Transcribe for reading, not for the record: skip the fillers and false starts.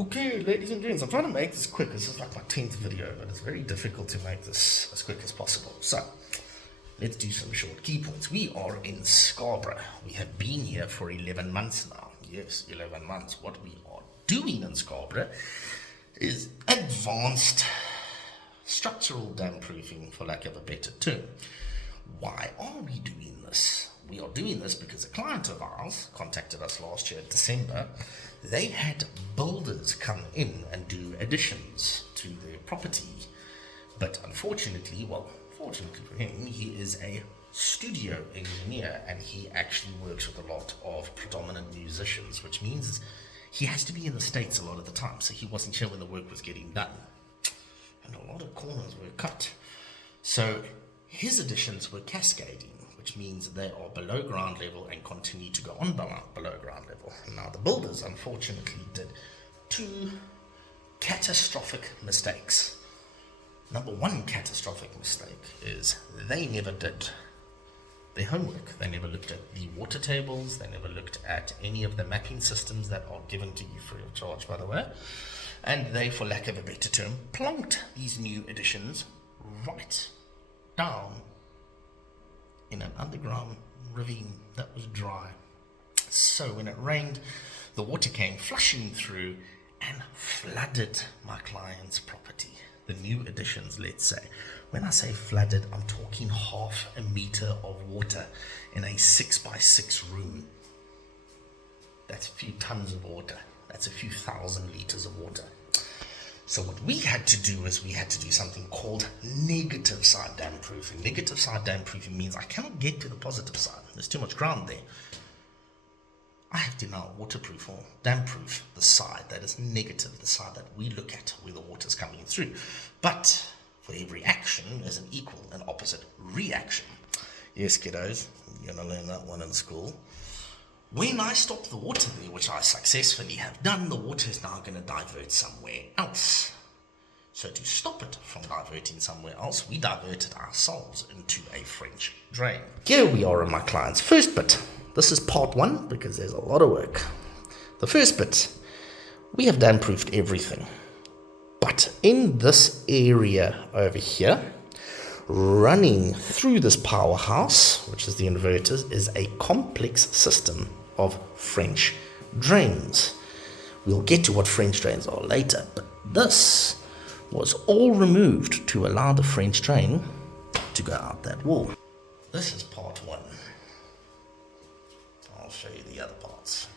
Okay, ladies and gents, I'm trying to make this quick. This is like my 10th video, but it's very difficult to make this as quick as possible. So, let's do some short key points. We are in Scarborough. We have been here for 11 months now. Yes, 11 months. What we are doing in Scarborough is advanced structural damproofing, for lack of a better term. Why are we doing this? We are doing this because a client of ours contacted us last year in December. They had builders come in and do additions to their property. But unfortunately, fortunately for him, he is a studio engineer and he actually works with a lot of predominant musicians, which means he has to be in the States a lot of the time. So he wasn't sure when the work was getting done. And a lot of corners were cut. So his additions were cascading, which means they are below ground level and continue to go on below ground level. Now, the builders, unfortunately, did two catastrophic mistakes. Number one catastrophic mistake is they never did their homework. They never looked at the water tables. They never looked at any of the mapping systems that are given to you free of charge, by the way. And they, for lack of a better term, plonked these new additions right down in an underground ravine that was dry. So when it rained, the water came flushing through and flooded my client's property. The new additions, let's say. When I say flooded, I'm talking half a meter of water in a 6x6 room. That's a few tons of water. That's a few thousand liters of water. So what we had to do is we had to do something called negative side damproofing. Negative side damproofing means I cannot get to the positive side. There's too much ground there. I have to now waterproof or damproof the side that is negative, the side that we look at where the water's coming through. But for every action is an equal and opposite reaction. Yes, kiddos, you're going to learn that one in school. When I stop the water there, which I successfully have done, the water is now going to divert somewhere else. So to stop it from diverting somewhere else, we diverted ourselves into a French drain. Here we are on my client's first bit. This is part one because there's a lot of work. The first bit, we have damproofed everything. But in this area over here, running through this powerhouse, which is the inverters, is a complex system of French drains. We'll get to what French drains are later, but this was all removed to allow the French drain to go out that wall. This is part one. I'll show you the other parts.